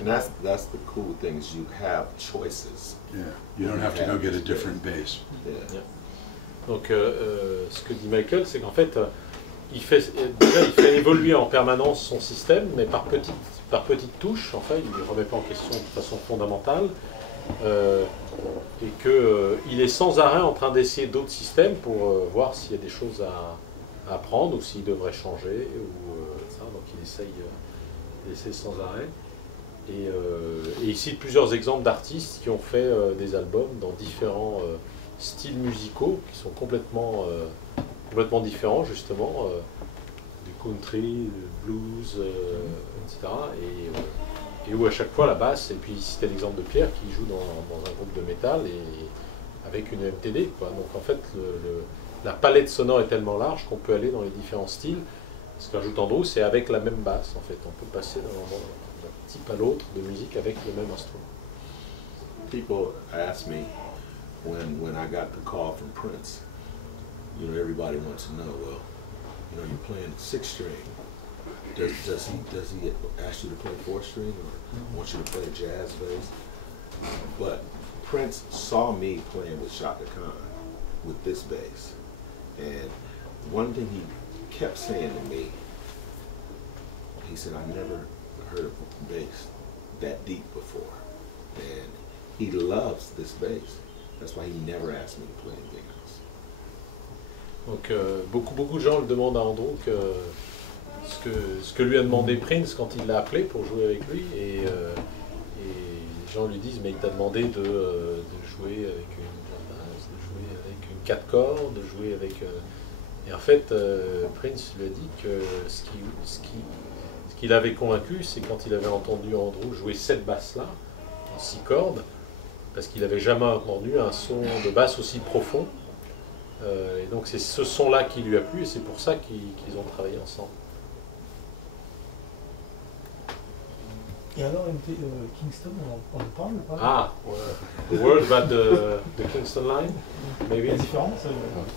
And that's the cool thing is you have choices. Yeah, you don't have to go get a different bass. Yeah. Yeah. Donc, ce que dit Michael, c'est qu'en fait, déjà, il fait évoluer en permanence son système, mais par petites touches. En fait, il ne remet pas en question de façon fondamentale, et qu'il est sans arrêt en train d'essayer d'autres systèmes pour voir s'il y a des choses à apprendre ou s'il devrait changer ou ça. Donc, il essaye sans arrêt. Et il cite plusieurs exemples d'artistes qui ont fait des albums dans différents styles musicaux qui sont complètement différents, justement, du country, du blues, etc. Et où à chaque fois la basse, et puis il citait l'exemple de Pierre qui joue dans un groupe de métal et avec une MTD, quoi. Donc en fait, la palette sonore est tellement large qu'on peut aller dans les différents styles. Ce qu'ajoute Andrew, c'est avec la même basse, en fait. On peut passer d'un type à l'autre de musique avec le même instrument. People ask me when I got the call from Prince, you know, everybody wants to know, well, you know, you're playing 6-string. Does he ask you to play 4-string or want you to play jazz bass? But Prince saw me playing with Chaka Khan with this bass, and one thing he kept saying to me, he said, I never heard of bass that deep before, and he loves this bass. That's why he never asked me to play anything else. Donc beaucoup de gens le demandent à Andrew ce que lui a demandé Prince quand il l'a appelé pour jouer avec lui, et les gens lui disent mais il t'a demandé de jouer avec une basse, de jouer avec une 4 cordes, de jouer avec et en fait Prince lui a dit que ce qui l'avait convaincu, c'est quand il avait entendu Andrew jouer cette basse là en 6 cordes, parce qu'il n'avait jamais entendu un son de basse aussi profond, et donc c'est ce son là qui lui a plu et c'est pour ça qu'ils ont travaillé ensemble. Et alors, Kingston, on en parle ou pas? Ah, the word about the Kingston line, maybe. La différence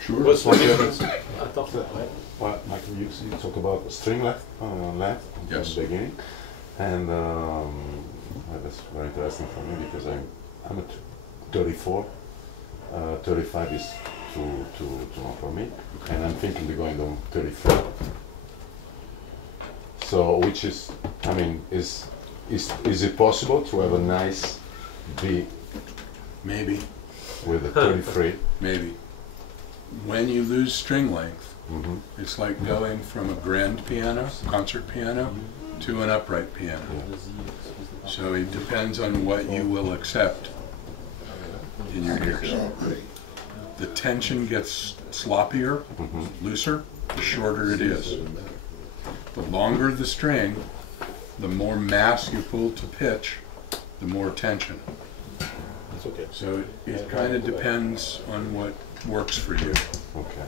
Sure. What's the difference? Attends, ouais. Well, Michael, you talk about string length Yes. at the beginning, and that's very interesting for me because I'm at 34. 35 is too long for me, and I'm thinking of going on 34. So, which is, I mean, is it possible to have a nice beat Maybe, with a 33? maybe. When you lose string length, Mm-hmm. it's like going from a grand piano, concert piano, to an upright piano. So it depends on what you will accept in your ears. The tension gets sloppier, looser, the shorter it is. The longer the string, the more mass you pull to pitch, the more tension. It's okay. So it kind of depends on what works for you. Okay.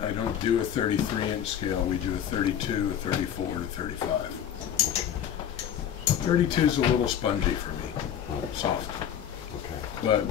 I don't do a 33-inch scale, we do a 32, a 34, and a 35. 32 is a little spongy for me, soft. Okay. But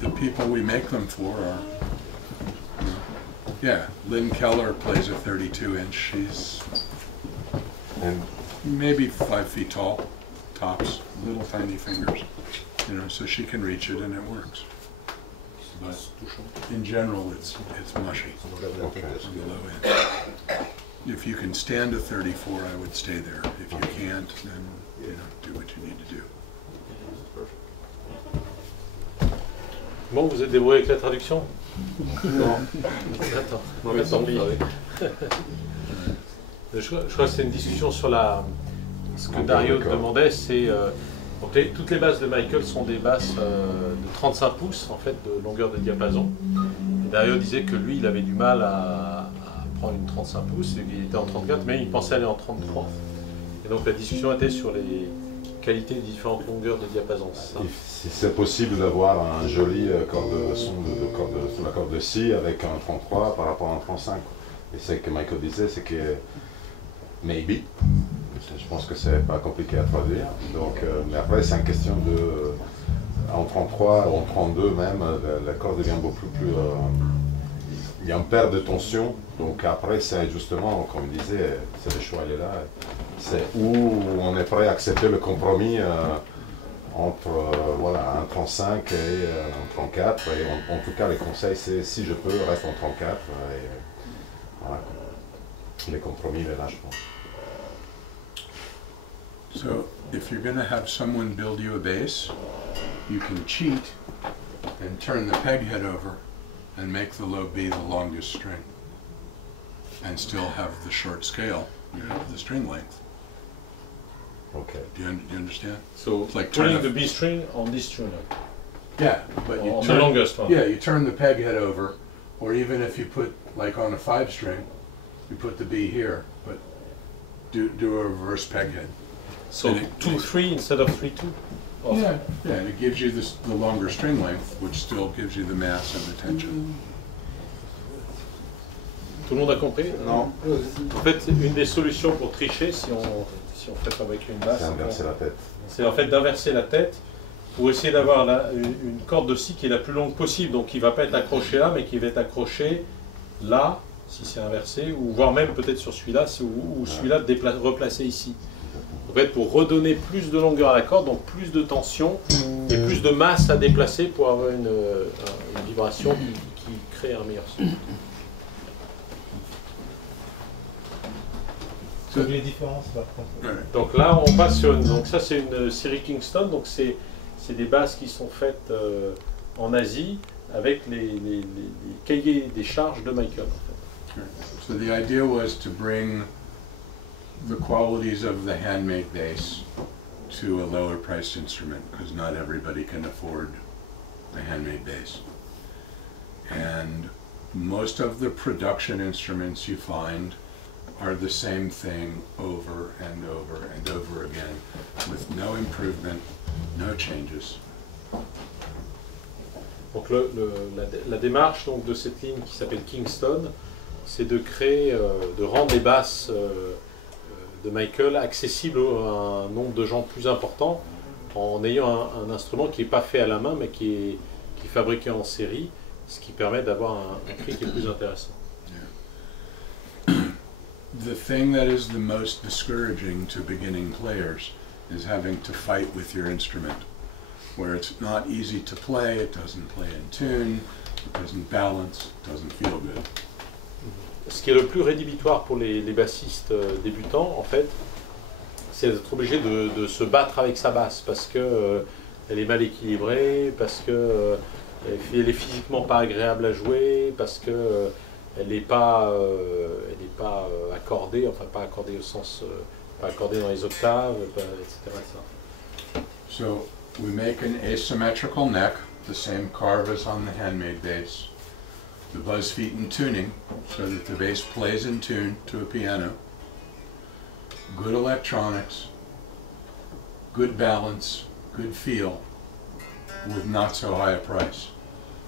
the people we make them for are, yeah, Lynn Keller plays a 32-inch. She's And maybe 5 feet tall, tops, little tiny fingers, you know, so she can reach it and it works. But in general, it's mushy okay. on the low end. If you can stand a 34, I would stay there. If you can't, then you know, do what you need to do. Bon, vous êtes débrouillé avec la traduction? Non. Attends, Non, mais tant pis. oui. Je crois que c'est une discussion sur ce que Dario demandait, c'est donc toutes les basses de Michael sont des basses de 35 pouces en fait de longueur de diapason. Et Dario disait que lui il avait du mal à prendre une 35 pouces, et qu'il était en 34, mais il pensait aller en 33. Et donc la discussion était sur les qualités des différentes longueurs de diapason. Si c'est possible d'avoir un joli son sur la corde de Si avec un 33 par rapport à un 35. Et ce que Michael disait, c'est que maybe. Je pense que c'est pas compliqué à traduire. Donc, mais après, c'est une question de. En 33, en 32 même, la corde devient beaucoup plus. il y a une perte de tension. Donc après, c'est justement, comme il disait, c'est le choix, il est là. C'est où on est prêt à accepter le compromis entre voilà, un 35 et un 34. Et en tout cas, les conseils, c'est si je peux, reste en 34. Voilà. Les compromis, les là, je pense. So, if you're going to have someone build you a bass, you can cheat and turn the peg head over and make the low B the longest string, and still have the short scale, you have the string length. Okay. Do you understand? So It's like putting turn the B string on this tuner, Yeah, but you on the turn, longest one. yeah, you turn the peg head over, or even if you put, like on a 5 string, you put the B here, but do a reverse peg head. So And it- 2-3 instead of 3-2. Yeah, and it gives you the longer string length, which still gives you the mass and the tension. Tout le monde a compris? Non. En fait, une des solutions pour tricher, si on fait fabriquer une basse, C'est inverser la tête. c'est en fait d'inverser la tête pour essayer d'avoir une corde de scie qui est la plus longue possible, donc qui ne va pas être accrochée là, mais qui va être accrochée là, si c'est inversé, ou voire même peut-être sur celui-là, ou celui-là replacé ici. En fait, pour redonner plus de longueur à la corde, donc plus de tension et plus de masse à déplacer pour avoir une vibration qui crée un meilleur son. Donc les différences, par contre. Right. Donc là, on passe sur donc ça c'est une série Kingston, donc c'est des basses qui sont faites en Asie avec les cahiers des charges de Michael. En fait. So the idea was to bring the qualities of the handmade bass to a lower priced instrument, because not everybody can afford the handmade bass. And most of the production instruments you find are the same thing over and over and over again, with no improvement, no changes. Donc la démarche donc, de cette ligne qui s'appelle Kingston, c'est de créer, de rendre les basses de Michael accessibles à un nombre de gens plus important en ayant un instrument qui n'est pas fait à la main mais qui est fabriqué en série, ce qui permet d'avoir un prix qui est plus intéressant. The thing that is the most discouraging to beginning players is having to fight with your instrument, where it's not easy to play, it doesn't play in tune, it doesn't balance, it doesn't feel good. Ce qui est le plus rédhibitoire pour les bassistes débutants, en fait, c'est d'être obligé de se battre avec sa basse parce que elle est mal équilibrée, parce que elle est physiquement pas agréable à jouer, parce que elle n'est pas accordée, enfin pas accordée au sens, pas accordée dans les octaves, etc. So we make an asymmetrical neck, the same carve as on the handmade bass. The buzz feet and tuning, so that the bass plays in tune to a piano. Good electronics, good balance, good feel, with not so high a price.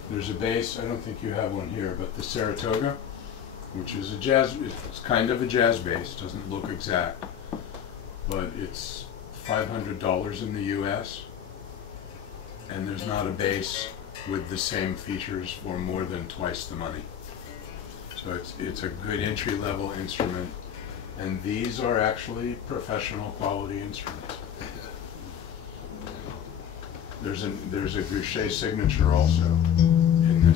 There's a bass, I don't think you have one here, but the Saratoga, which is a jazz, it's kind of a jazz bass, doesn't look exact, but it's $500 in the US, and there's not a bass with the same features for more than twice the money. So it's a good entry-level instrument, and these are actually professional quality instruments. There's a Goucher signature also in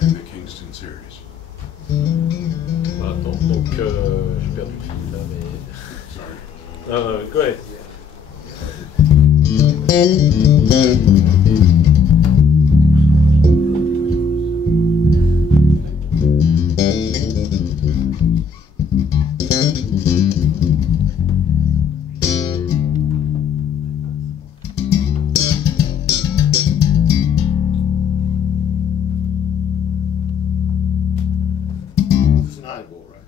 the Kingston series. Voilà, donc j'ai perdu le fil là, mais... Sorry. Go ahead. This is an eyeball, right?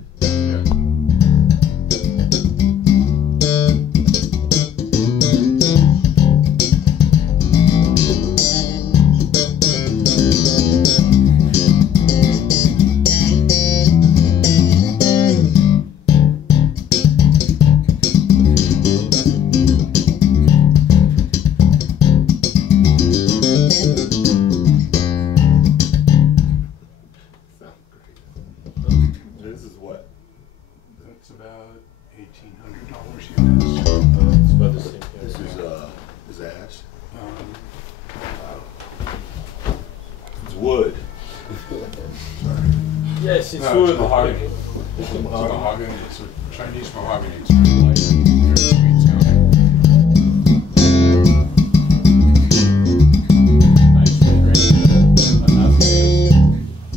Yes, it's No, it's wood. mahogany. It's mahogany. It's a Chinese mahogany. It's very light, very sweet sounding. Nice mid-range. Enough.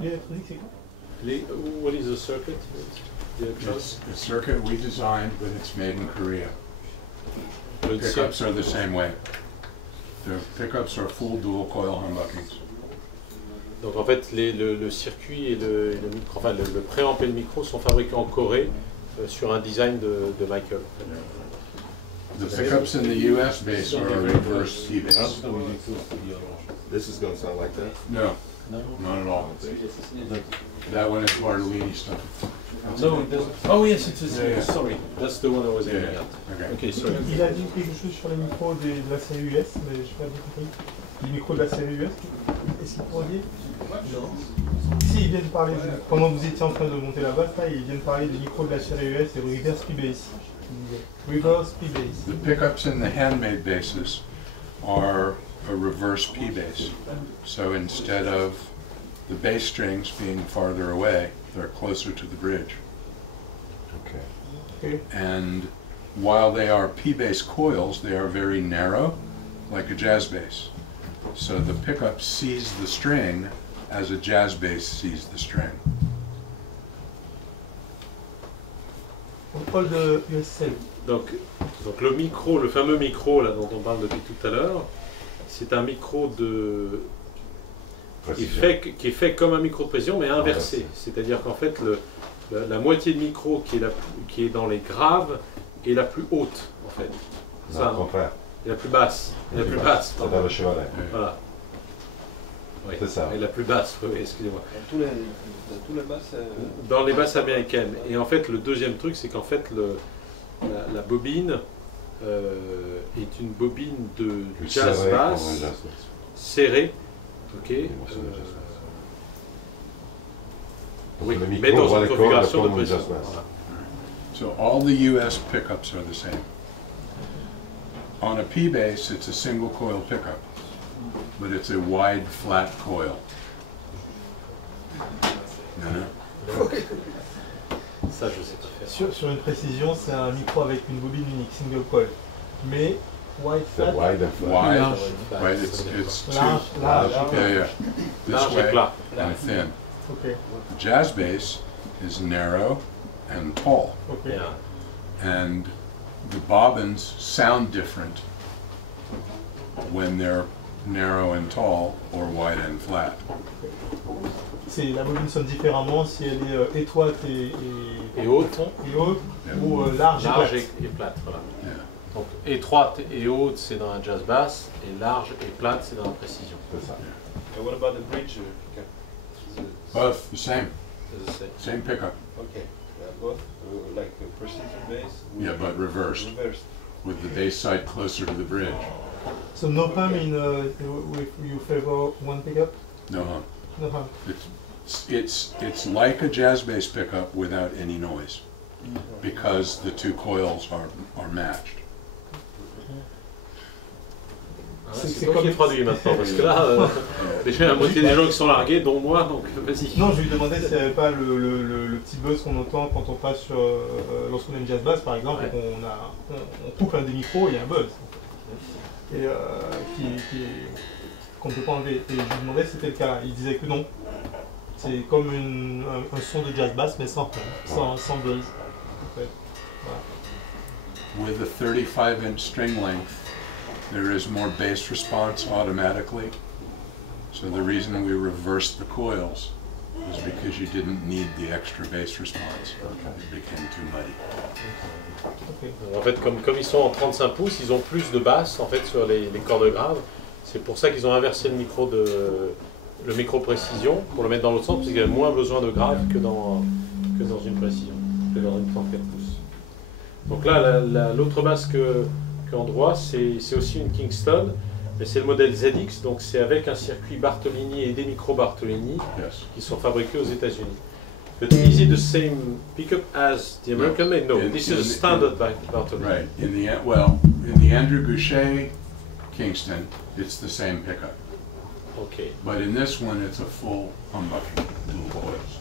L'électronique, c'est quoi? What is the circuit? The It's a circuit we designed, but it's made in Korea. le Pickups are the same way. The pickups are full dual coil humbuckings. Donc en fait, le circuit et le micro, enfin le préamp et le micro sont fabriqués en Corée sur un design de Michael. The pickups in the US base are a reverse P-base. This is gonna sound like that? No, not at all. That one is Bartolini stuff. No, it doesn't. Oh yes, it is. Yeah, yeah. Sorry, that's the one I was Yeah, aiming yeah. at. Okay. Okay, sorry. Il a dit quelque chose sur les micros de la série US, mais je n'ai pas bien compris. Les micros de la série US, est-ce qu'il pourrait dire? Non. Si, il vient de parler, pendant que vous étiez en train de monter la basse, là, il vient de parler des micros de la série US et reverse P-Bass. Reverse P-Bass. The pickups in the handmade bases are a reverse P-base. So instead of the bass strings being farther away, they're closer to the bridge. Okay. Okay. And while they are P-bass coils, they are very narrow, like a jazz bass. So the pickup sees the string as a jazz bass sees the string. On parle de USL. Donc le micro, le fameux micro là dont on parle depuis tout à l'heure, c'est un micro qui est fait comme un micro de pression mais inversé. C'est-à-dire qu'en fait la moitié de micro qui est dans les graves est la plus haute en fait. Non, au contraire. Et la plus basse. Et la plus basse. C'est dans le chevalet. Voilà. Oui. C'est ça. Et la plus basse, oui, excusez-moi. Dans tous les basses. Dans les basses américaines. Et en fait, le deuxième truc, c'est qu'en fait, la bobine est une bobine de Plus jazz serré, basse, comme un jazz bass. serrée, ok, Des morceaux de jazz bass. oui, Le micro mais dans voit une les cordes configuration de comme un pression. jazz bass. Voilà. So all the US pickups are the same. On a P-bass, it's a single coil pickup, but it's a wide, flat coil. Ça, je sais pas faire. Sur une précision, c'est un micro avec une bobine unique, single coil. Mais wide C'est flat, wide and flat. Wide, right? It's two. large. Yeah, yeah. This Large et way plat. and thin. Ok, The jazz bass is narrow and tall, ok. Yeah. and the bobbins sound different when they're narrow and tall or wide and flat. La bobine sonne différemment si elle est étroite et haute, haute Yeah. ou large et large plate. et plate. Voilà. Yeah. Donc étroite et haute, c'est dans la jazz basse, et large et plate, c'est dans la précision. C'est ça. And what about the bridge pickup? Both the same, As I say. same pickup. Okay, both like a precision bass. Yeah, but reversed, Reversed. with the bass side closer to the bridge. So no hum in you favor one pickup? No hum. No hum. It's like a jazz bass pickup without any noise, because the two coils are matched. C'est toi qui traduis maintenant, parce que là, déjà la moitié des gens qui sont largués, dont moi, donc vas-y. Non, je lui demandais s'il n'y avait pas le petit buzz qu'on entend quand on passe sur. Lorsqu'on a une jazz bass par exemple, Ouais. et on coupe un des micros, il y a un buzz. Et qu'on ne peut pas enlever. Et je lui demandais si c'était le cas. Il disait que non. C'est comme un son de jazz bass, mais sans buzz. En fait. Voilà. With a 35-inch string length, there is more bass response automatically. So the reason we reversed the coils was because you didn't need the extra bass response. It became too muddy. Ok. En fait, comme ils sont en 35 pouces, ils ont plus de basse en fait sur les cordes graves. C'est pour ça qu'ils ont inversé le micro précision pour le mettre dans l'autre sens, parce qu'il y a moins besoin de grave que dans une précision, que dans une 34 pouces. Donc là, l'autre basse qu'en droit, c'est aussi une Kingston, Mais c'est le modèle ZX, donc c'est avec un circuit Bartolini et des micros Bartolini Yes. qui sont fabriqués aux États-Unis. But is it the same pickup as the American made? No, this is a standard Bartolini. Right. In the Andrew Goucher Kingston, it's the same pickup. Okay. But in this one, it's a full humbucking dual coils.